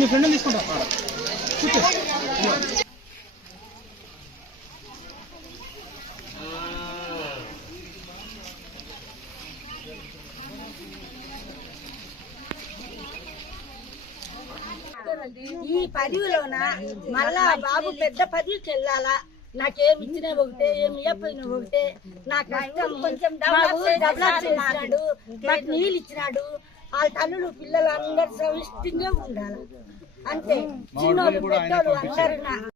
మీ friend తీసుకుంటా ఈ పదవిలోన మళ్ళా బాబు పెద్ద పదవికి వెళ్ళాలా. నాకేమి ఇచ్చినా ఒకటే, ఏమి ఇవ్వపోయినా ఒకటే. నా కష్టం కొంచెం డెవలప్ చేసినాడు, నాకు నీళ్ళు ఇచ్చినాడు. వాళ్ళ తల్లులు పిల్లలు అందరు సవిష్టంగా ఉండాలి అంతే. చిన్నోళ్ళు పెద్దోళ్ళు అందరు